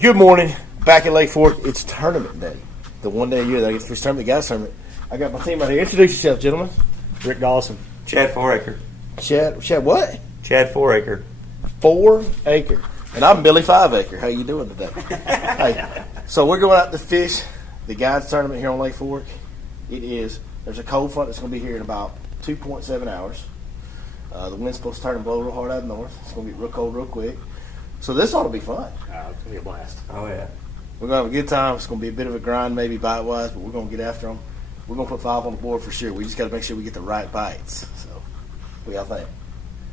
Good morning. Back at Lake Fork. It's tournament day. The one day a year that I get the first tournament, the guys tournament. I got my team right here. Introduce yourself, gentlemen. Rick Dawson. Chad 4-Acre. Chad what? Chad 4-Acre. 4-Acre. And I'm Billy 5-Acre. How you doing today? Hey, so we're going out to fish the guys tournament here on Lake Fork. There's a cold front that's going to be here in about 2.7 hours. The wind's supposed to turn and blow real hard out of the north. It's going to get real cold real quick. So this ought to be fun. It's going to be a blast. Oh, yeah. We're going to have a good time. It's going to be a bit of a grind maybe bite-wise, but we're going to get after them. We're going to put 5 on the board for sure. We just got to make sure we get the right bites. So what y'all think?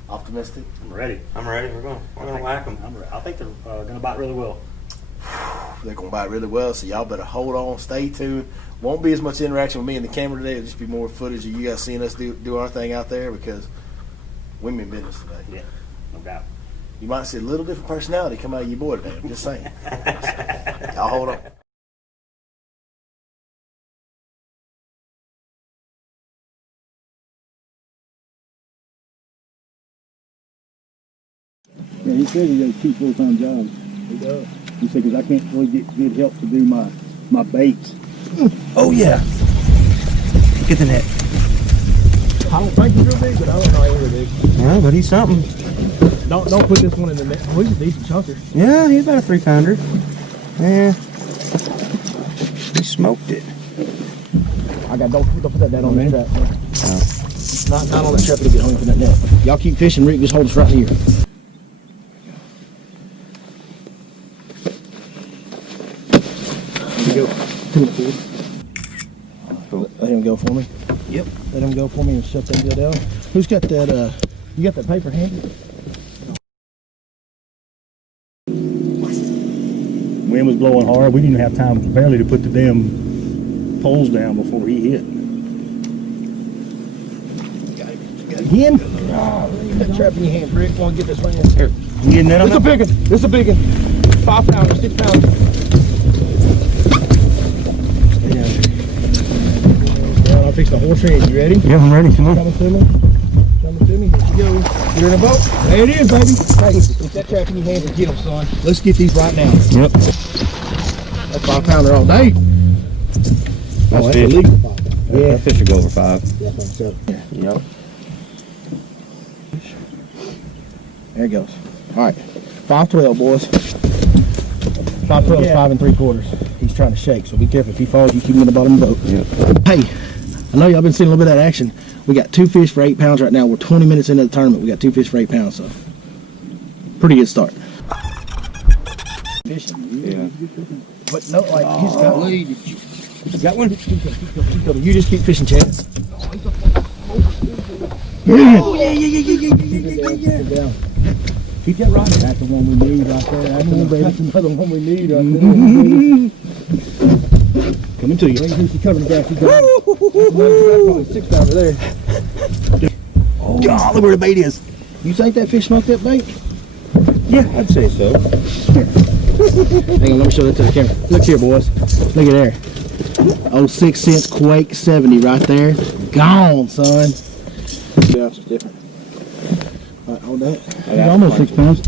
Optimistic? I'm ready. I'm ready. We're going to whack them. I think they're going to bite really well. They're going to bite really well, so y'all better hold on, stay tuned. Won't be as much interaction with me and the camera today. It'll just be more footage of you guys seeing us do our thing out there because we mean business today. Yeah, no doubt. You might see a little different personality come out of your boy today. I'm just saying. Y'all hold on. Yeah, he said he does 2 full-time jobs. He does. He said, because I can't really get good help to do my baits. Oh, yeah. Get the net. I don't think he's real big, but I don't know he's real big. Yeah, but he's something. Don't put this one in the net. Oh, he's a decent chunker. Yeah, he's about a 3-pounder. Yeah. He smoked it. Don't put that net on the trap. Oh. Not on that trap to get hung up in that net. Y'all keep fishing, Rick. Just hold us right here. There you go. 2 and 4. Let him go for me. Yep. Let him go for me and shut that deal down. Who's got that? You got that paper handy? Wind was blowing hard. We didn't even have time barely to put the damn poles down before he hit. Got him. That trap in your hand, Rick. Want to get this land? Here. You getting that on? It's a big one. It's a big one. 5-pounder, 6-pounder. Yeah. I'll fix the horse head. You ready? Yeah, I'm ready. Come on. Coming to me. Coming to me. Here you go. You're in a boat. There it is, baby. Hey, get that trap in your hand and get them, son. Let's get these right now. Yep. That's 5-pounder all day. That's fish. illegal 5-pounder. Yeah. That fish should go over 5. Yeah, I think so. Yep. There it goes. All right. 5-12, boys. 5-12 is 5 3/4. He's trying to shake, so be careful. If he falls, you keep him in the bottom of the boat. Yep. Hey, I know y'all been seeing a little bit of that action. We got 2 fish for 8 pounds right now. We're 20 minutes into the tournament. We got 2 fish for 8 pounds, so pretty good start. Fishing. Yeah. But no, like he's got lead. You got one? Keep coming. You just keep fishing, Chad. Oh, yeah. Keep that rod. That's the one we need right there. That's another one we need right there. Coming to you. He's covering the gas. He's going. 6-pounder there. Oh, God, look where the bait is. You think that fish smoked that bait? Yeah, I'd say so. Hang on, let me show that to the camera. Look here, boys. Look at there. Oh, 6 cents Quake 70 right there. Gone, son. 2 ounces different. All right, hold that. He's almost 6 pounds.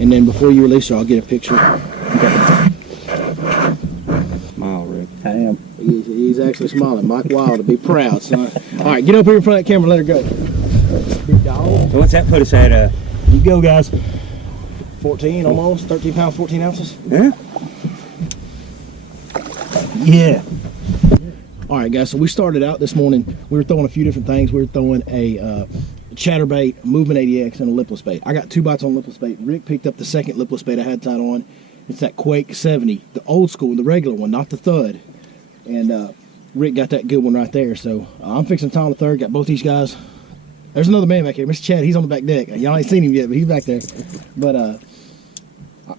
And then before you release her, I'll get a picture. Okay. Smile, Rick. I am. He's actually smiling. Mike Wild to be proud, son. All right, get up here in front of that camera. Let her go. Big dog. So what's that put us at? You go, guys. 14 almost. 13 pounds, 14 ounces. Yeah. Yeah. All right, guys. So we started out this morning. We were throwing a few different things. We were throwing a chatterbait, movement 80X, and a lipless bait. I got 2 bites on lipless bait. Rick picked up the second lipless bait I had tied on. It's that Quake 70, the old school, the regular one, not the thud. And Rick got that good one right there. So I'm fixing to tie on the third. Got both these guys. There's another man back here, Mr. Chad. He's on the back deck. Y'all ain't seen him yet, but he's back there. But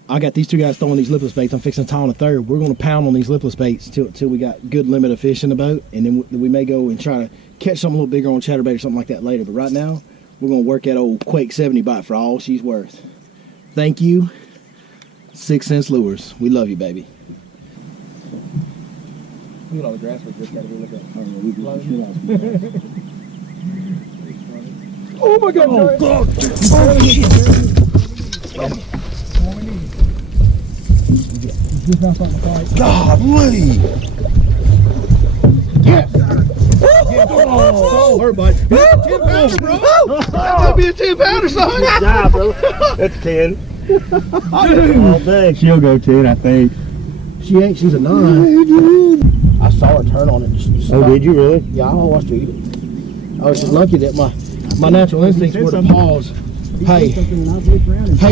I got these 2 guys throwing these lipless baits. I'm fixing to tie on the third. We're going to pound on these lipless baits till we got good limit of fish in the boat, and then we may go and try to catch something a little bigger on chatterbait or something like that later. But right now, we're going to work that old Quake 70 bite for all she's worth. Thank you, 6 Cents Lures. We love you, baby. Look at all the grass we just got to look at. Oh my God! Oh God! Oh shit! Just now starting to fight. Golly! Yes! Oh, her bite. 10 pounder, bro! That might be a 10 pounder, son! Good job, bro. That's 10. All day. She'll go 10, I think. She ain't, she's a 9. I saw her turn on it. Just Oh, did you really? Yeah, I watched her eat it. I was just lucky that my natural instincts were to pause. Hey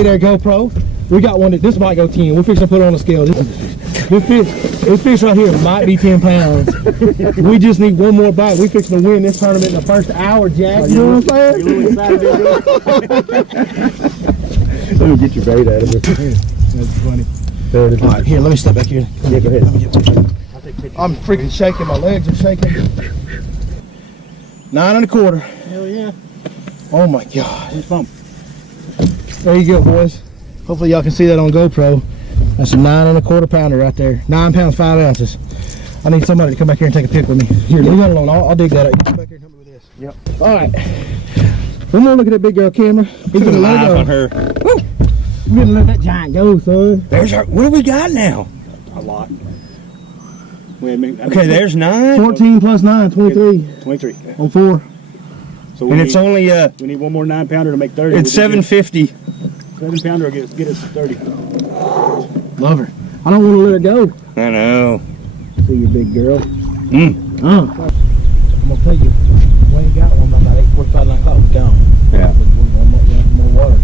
there, GoPro. We got one that this might go 10. We're fixing to put it on the scale. This fish right here might be 10 pounds. We just need one more bite. We fixing to win this tournament in the first hour, Jack. You know what I'm saying? Let me get your bait out of it. That's funny. There it is. All right, here, let me step back here. Yeah, go ahead. I'm freaking shaking. My legs are shaking. 9 1/4. Hell yeah. Oh my God. Where's thumb? There you go, boys. Hopefully y'all can see that on GoPro. That's a 9 1/4 pounder right there. 9 pounds, 5 ounces. I need somebody to come back here and take a pic with me. Here, leave that alone. I'll dig that up. You come back here and help me with this. Yep. All right. One more look at that big girl camera. He's gonna let Live on her. her. We're gonna let that giant go, son. There's our, what do we got now? A lot. Wait a minute. Okay, there's 9. 14 plus 9, 23 23. on 4. So we And need, it's only, we need one more 9 pounder to make 30. it's 750. 7 pounder will get us to 30. Love her. I don't want to let her go. I know. See you, big girl. Mm. I'm gonna tell you, we ain't got one by about 8:45, 9 o'clock. We're gone. Yeah. One more water.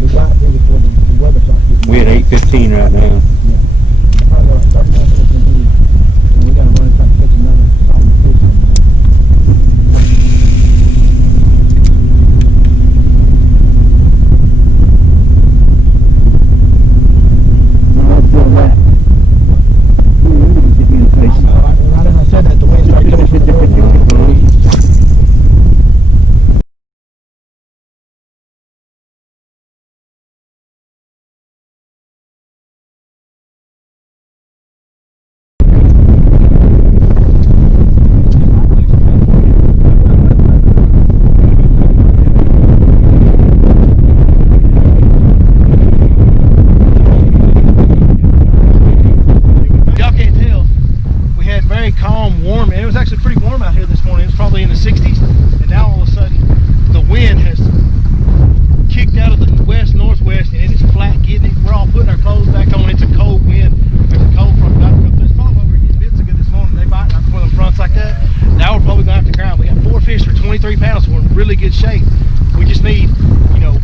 We got it before the weather starts getting. We at 8:15 right now. Probably like 30 minutes in here, and we gotta run and try to catch another solid fish. Right as I said that, the wind started coming from the north. Y'all can't tell. We had very calm, warm, and it was actually pretty warm out here this morning. It was probably in the 60s, and now all of a sudden the wind has kicked out of the west-northwest, and it is flat getting it. We're all putting our clothes back on. It's a cold wind. There's a cold front about to come through. It's probably why we were getting bits of good this morning. They bite out one of them fronts like that. Now we're probably going to have to grind. We got 4 fish for 23 pounds, so we're in really good shape. We just need, you know,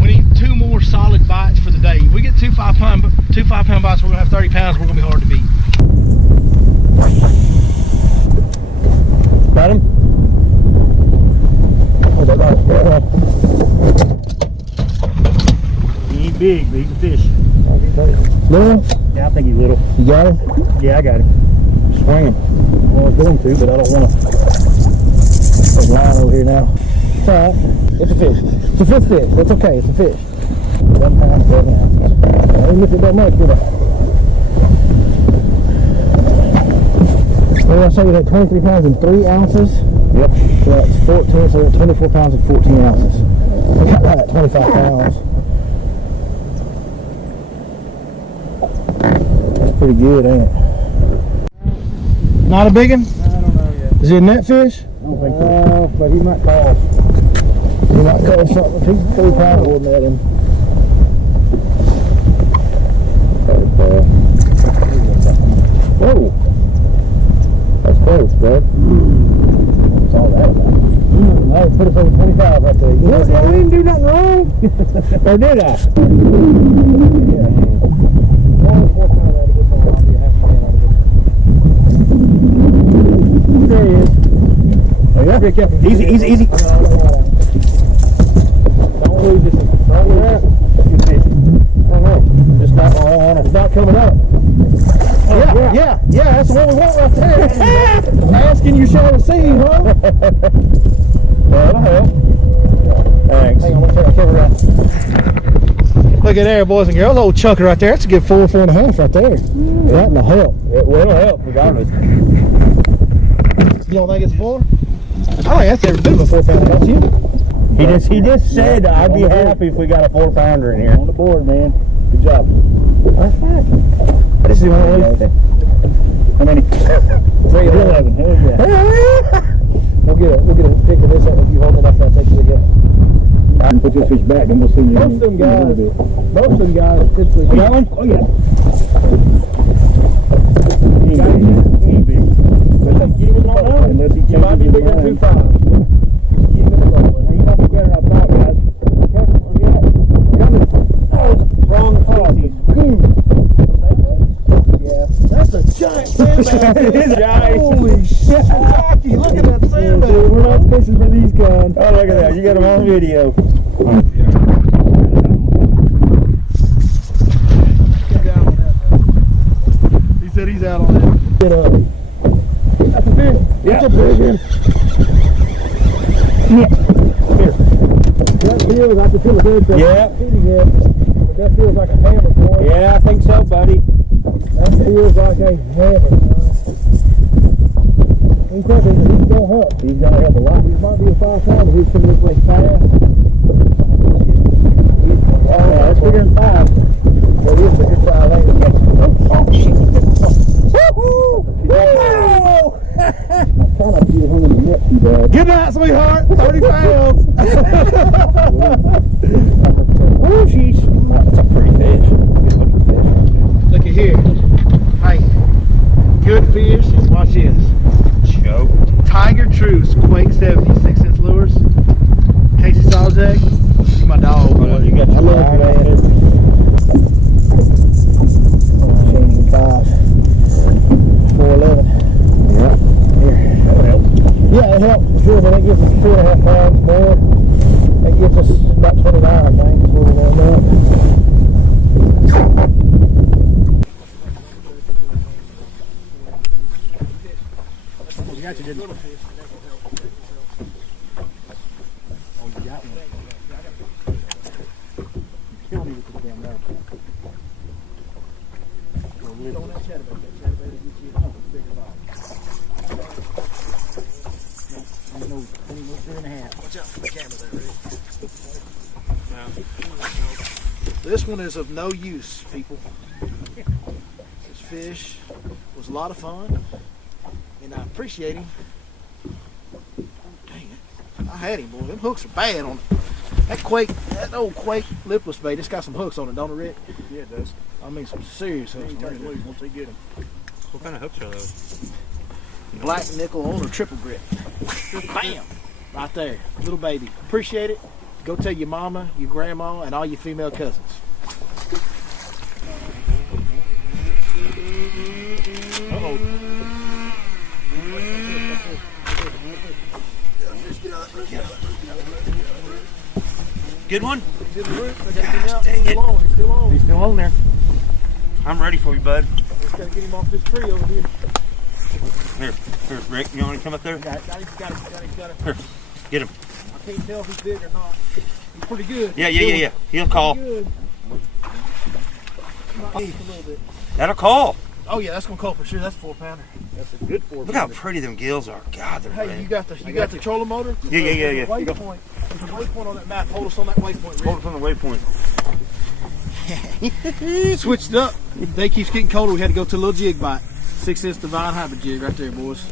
we need 2 more solid bites for the day. If we get 2 5-pound bites, we're going to have 30 pounds. We're going to be hard to beat. Got him? Oh, that guy's good. He ain't big, but he's a fish. Little? Yeah, I think he's little. You got him? Yeah, I got him. Swing him. I was going to, but I don't want to. There's a line over here now. It's all right. It's a fish. It's a fifth fish. That's okay. It's a fish. 1 pound, 7 ounces. I didn't miss it that much, did I? Well, I saw we had 23 pounds and 3 ounces. Yep. So that's 14, so we had 24 pounds and 14 ounces. I got that at 25 pounds. That's pretty good, ain't it? Not a big one? I don't know yet. Is it a net fish? I don't think so. But he might call. He might call something. If he's 3 pounds, we'll net him. Whoa. That's close, bro. What's all that about? No, put us over 25 right there. You I didn't do nothing wrong. Or did I? Yeah. 1 4 pound out of this one. I'll be a half a pound out of this one. There he is. Oh, yeah? Be careful. Easy, easy, easy. Don't lose this. Don't lose it. Good fish. I don't know. It's not on. It's not coming up. Oh, yeah, that's the one we want right there. Asking you shall receive, huh? That'll help. Thanks. Hang on, let's take our camera out. Look at there, boys and girls. Old chunker right there. That's a good 4, 4.5 right there. That will help. It will help, regardless. You don't think it's a 4? I think that's every bit of a 4 pounder, don't you? He just said I'd be happy if we got a 4 pounder in here. On the board, man. Good job. That's right. This is one of those. How many? 311. Hell yeah. We'll get a pic of this up if you hold it after I take it again. I can put this fish back and we'll see you. Most of them guys typically. You got one? Oh yeah. He ain't big. Unless he You might be bigger than 2.5. Keep him in the boat. He might be better than I thought, guys. Wrong species. Yeah. That's a giant sandbag. It is giant. Holy shit. Rocky, look at that sandbag. We're not fishing for these guys. Oh, look at that. You got them on video. He said he's out on that. Get up. That's a big. Yeah. That's a big one. Yeah. Here. That feels, I can feel the head. Yeah. But that feels like a hammer, boy. Yeah, I think so, buddy. That feels like a hammer. He's gonna help. He's gonna help a lot. He might be a 5 pounder. He's coming this way fast. Oh, yeah, that's bigger than 5. That is a good 5, ain't it? Oh, shit. Woo-hoo! I'm trying not to get hung in the net too bad. Good night, sweetheart. 30 pounds. Oh, jeez. That's a pretty fish. Look at here. Hey, good fish. Watch this. Choke. Tiger Truce Quake 70 6-inch lures. Casey Sawjack. You my dog, boy. You got your line on it. Changing 5. 411. Yeah. Here. That'll help. Yeah, it helps for sure, but it gives us 2.5 pounds more. That gives us about 29, I think, is where we're going up. You got your little fish. Oh, you got one. Still need to put them down. Don't that chatterbait. That chatterbait will get you a bigger bite. No, 3.5. Watch out for the camera there, Rick. This one is of no use, people. This fish was a lot of fun, and I appreciate him. Dang it. I had him, boy. Them hooks are bad on it. That old Quake lipless bait, it's got some hooks on it, don't it, Rick? Yeah, it does. I mean, some serious hooks. Once they get them. What kind of hooks are those? Black nickel on or triple grit. Bam! Right there. Little baby. Appreciate it. Go tell your mama, your grandma, and all your female cousins. Uh-oh. Good one? Gosh, dang it. He's still on there. I'm ready for you, bud. Just gotta get him off this tree over here. Here, Rick, you want to come up there? Got him. Here, get him. I can't tell if he's big or not. He's pretty good. Yeah. He'll call. Good. Might need a little bit. That'll call. Oh yeah, that's gonna call for sure. That's a 4-pounder. That's a good 4 Look how pretty them gills are. God, they're Hey, red. you got the trolling motor? Yeah. There's a waypoint. There's a waypoint on that map. Hold us on that waypoint, Hold us on the waypoint. Rick. Switched it up. Day keeps getting colder. We had to go to a little jig bite. 6-inch divine hybrid jig right there, boys.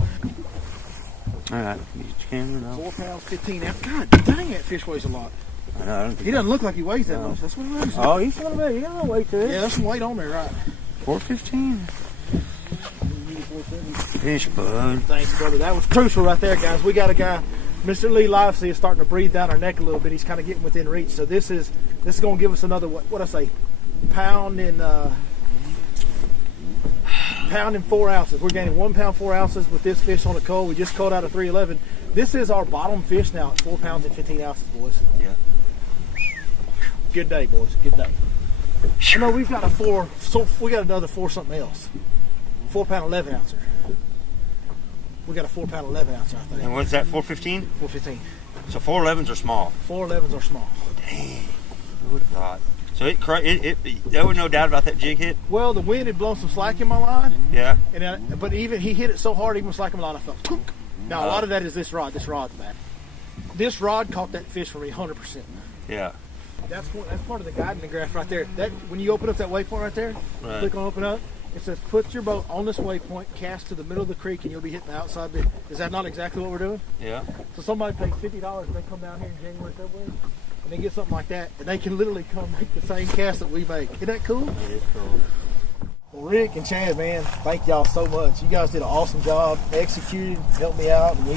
All right, use your camera now. 4 pounds, 15 ounce. God dang, that fish weighs a lot. I know. I don't think He doesn't look like he weighs that much. That's what he weighs. Oh, he's a little bit. He got a little weight to it. Yeah, there's some weight on there, right? 415. Fish, bud. Thanks, brother. That was crucial right there, guys. We got a guy, Mr. Lee Livesay, is starting to breathe down our neck a little bit. He's kind of getting within reach. So this is going to give us another what I say, pound and 4 ounces. We're gaining 1 pound 4 ounces with this fish on the coal. We just caught out a 311. This is our bottom fish now at 4 pounds and 15 ounces, boys. Yeah. Good day, boys. Good day. I know we've got we got another 4 something else. 4 pound 11 ouncer. We got a 4 pound 11 ouncer, I think. And what's that? 415. 415. So 411s are small. 411s are small. Dang. Who would have thought? So there was no doubt about that jig hit. Well, the wind had blown some slack in my line. Yeah. But even he hit it so hard, even slack in my line, I felt tunk. Now a lot of that is this rod. This rod's bad. This rod caught that fish for me 100%. Yeah. That's part of the guiding graph right there. That when you open up that waypoint right there, Right. click on open up. It says put your boat on this waypoint, cast to the middle of the creek, and you'll be hitting the outside bit. Is that not exactly what we're doing? Yeah. So somebody pays $50 and they come down here in January, February, and they get something like that, and they can literally come make the same cast that we make. Isn't that cool? That is cool. Well, Rick and Chad, man, thank y'all so much. You guys did an awesome job, executed, helped me out, and we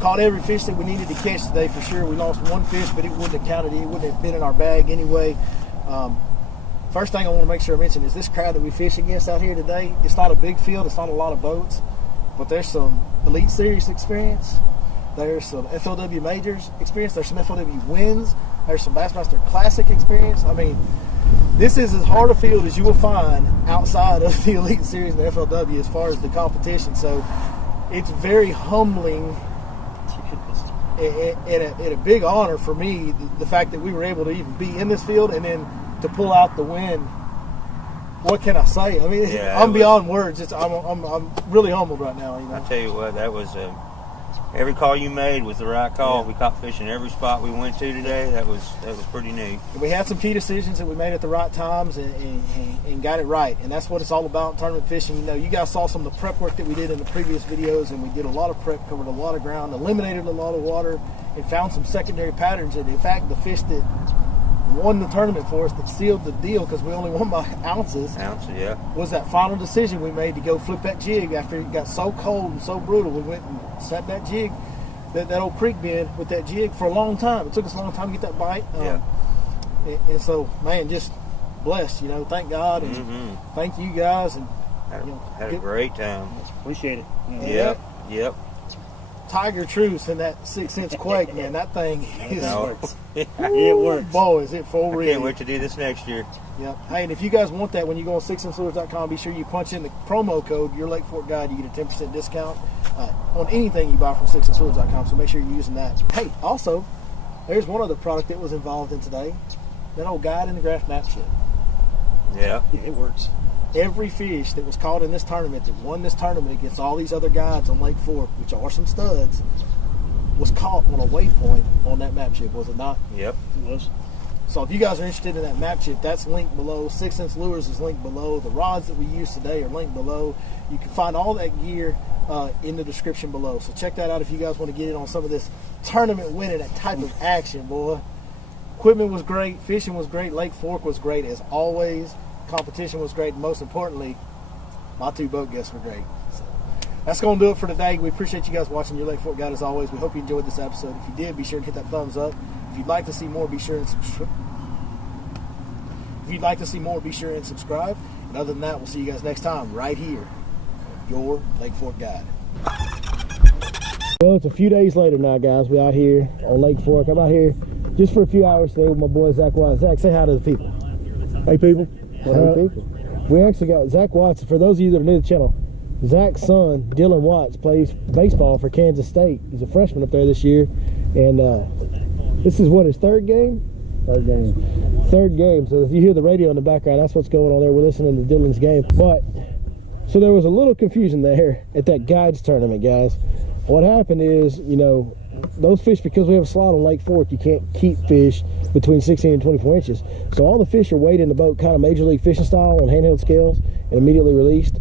caught every fish that we needed to catch today for sure. We lost one fish, but it wouldn't have counted. It wouldn't have been in our bag anyway. First thing I want to make sure I mention is this crowd that we fish against out here today. It's not a big field. It's not a lot of boats, but there's some Elite Series experience. There's some FLW Majors experience. There's some FLW wins. There's some Bassmaster Classic experience. I mean, this is as hard a field as you will find outside of the Elite Series and the FLW as far as the competition. So it's very humbling and a big honor for me, the fact that we were able to even be in this field and then to pull out the win. What can I say? I mean, Yeah, I'm beyond words. I'm really humbled right now. You know? I tell you what, that was every call you made was the right call. Yeah. We caught fish in every spot we went to today. That was pretty neat. We had some key decisions that we made at the right times and got it right. And that's what it's all about in tournament fishing. You know, you guys saw some of the prep work that we did in the previous videos, and we did a lot of prep, covered a lot of ground, eliminated a lot of water, and found some secondary patterns. And in fact, the fish that won the tournament for us, that sealed the deal because we only won by ounces, Yeah. was that final decision we made to go flip that jig after it got so cold and so brutal. We went and set that jig, that old creek bed with that jig for a long time. It took us a long time to get that bite. And so, man, just blessed, you know, thank God and thank you guys. And Had a great time. Appreciate it. Yep. Tiger Truce and that 6 cents quake, man, that thing is, It works. boy, is it for real. Can't wait to do this next year. Yep. Hey, and if you guys want that, when you go on 6centslures.com, be sure you punch in the promo code, your Lake Fork Guide, you get a 10% discount on anything you buy from 6centslures.com, so make sure you're using that. Hey, also, there's one other product that was involved in today, that old guide in the graph map shit. Yeah. It works. Every fish that was caught in this tournament, that won this tournament against all these other guides on Lake Fork, which are some studs, was caught on a waypoint on that map chip, was it not? Yep. It was. So if you guys are interested in that map chip, that's linked below. 6 Cents Lures is linked below. The rods that we use today are linked below. You can find all that gear in the description below. So check that out if you guys want to get in on some of this tournament winning, that type of action, boy. Equipment was great. Fishing was great. Lake Fork was great as always. Competition was great. And most importantly, my 2 boat guests were great. So that's going to do it for today. We appreciate you guys watching your Lake Fork Guide as always. We hope you enjoyed this episode. If you did, be sure to hit that thumbs up. If you'd like to see more, be sure and subscribe. And other than that, we'll see you guys next time right here on your Lake Fork Guide. Well, it's a few days later now, guys. We're out here on Lake Fork. I'm out here just for a few hours today with my boy Zach Watts. Zach, say hi to the people. Hey, people. We actually got Zach Watts. For those of you that are new to the channel, Zach's son, Dylan Watts, plays baseball for Kansas State. He's a freshman up there this year. And this is what, his third game? Third game. So if you hear the radio in the background, that's what's going on there. We're listening to Dylan's game. But, so there was a little confusion there at that guides tournament, guys. What happened is, you know, those fish, because we have a slot on Lake Fork, you can't keep fish between 16 and 24 inches. So all the fish are weighed in the boat kind of Major League Fishing style on handheld scales and immediately released.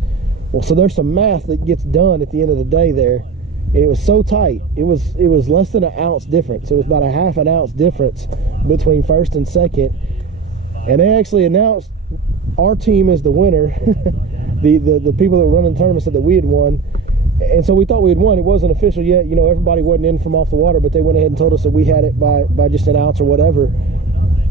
Well, so there's some math that gets done at the end of the day there. And it was so tight. It was less than an ounce difference. It was about a half an ounce difference between first and second. And they actually announced our team as the winner. the people that were running the tournament said that we had won. And so we thought we had won. It wasn't official yet. You know, everybody wasn't in from off the water, but they went ahead and told us that we had it by just an ounce or whatever.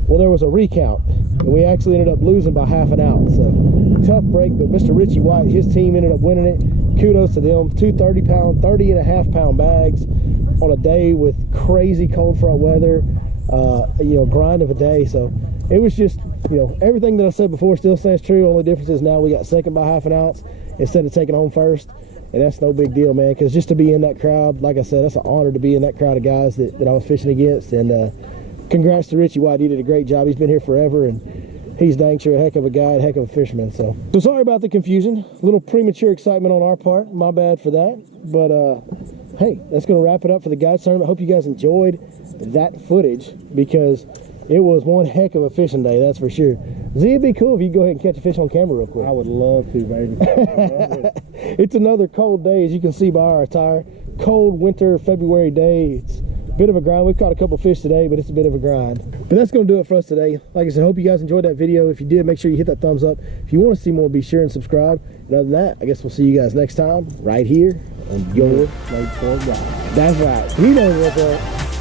Well, there was a recount, and we actually ended up losing by half an ounce. So, tough break, but Mr. Richie White, his team ended up winning it. Kudos to them. 2 30-pound, 30.5-pound bags on a day with crazy cold front weather, you know, grind of a day. So, it was just, you know, everything that I said before still stands true. Only difference is now we got second by half an ounce instead of taking home first. And that's no big deal, man, because just to be in that crowd, like I said, that's an honor to be in that crowd of guys that I was fishing against. And congrats to Richie White. He did a great job. He's been here forever, and he's dang sure a heck of a guy, a heck of a fisherman. So sorry about the confusion. A little premature excitement on our part. My bad for that. But, hey, that's going to wrap it up for the guides tournament. I hope you guys enjoyed that footage, because It was one heck of a fishing day, that's for sure. Z, it'd be cool if you go ahead and catch a fish on camera real quick. I would love to, baby. It's another cold day, as you can see by our attire. Cold winter February day. It's a bit of a grind. We've caught a couple fish today, but it's a bit of a grind. But that's going to do it for us today. Like I said, hope you guys enjoyed that video. If you did, make sure you hit that thumbs up. If you want to see more, be sure and subscribe. And other than that, I guess we'll see you guys next time right here on your Lake Fork Ride. That's right. You know what's up.